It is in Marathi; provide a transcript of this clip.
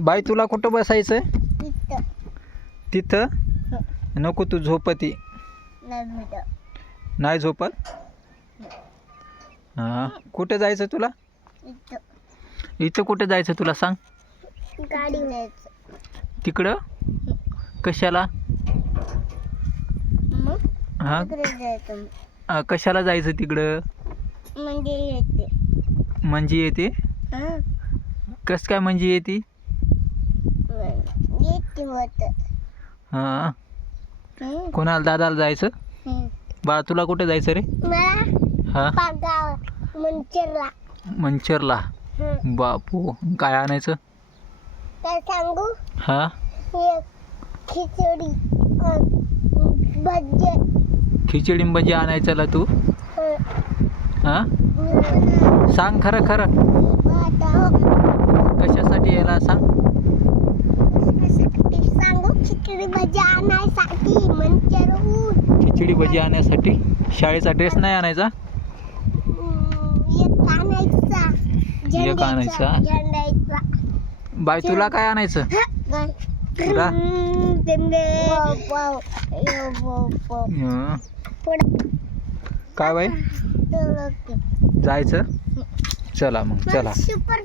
बाई तुला कुठं बसायचं तिथं. तिथं? नको तू झोपती. नाही भेटत. नाही झोपत? हां. कुठं जायचं तुला? इथं. इथं कुठं जायचं तुला सांग? गाडी तिकडं? कशाला? मग? हां? तिकडे जायचं अं, कशाला जायचं तिकडं? म्हणजे येते. म्हणजे येते? हा. कसं काय म्हणजे येते? येते होत हां. कोणाला दादाला जायचं? बाळा तुला कुठं जायचं रे? हां. मंचरला. मंचरला. बापू काय आणायचं? काय सांगू? हां. खिचडी खिचडी न भजी आणायचं तू? हं. हां? सांग खरं खरं. खिचडी भजी आणायसाठी खिचडी भजी आणण्यासाठी शाळेचा ड्रेस नाही आणायचा? एक आणायचा. एक आणायचा. झेंडायचा. बाय तुला काय आणायचं? तुला? हं. काय बाई? जायचं? चला मग चला. सुपर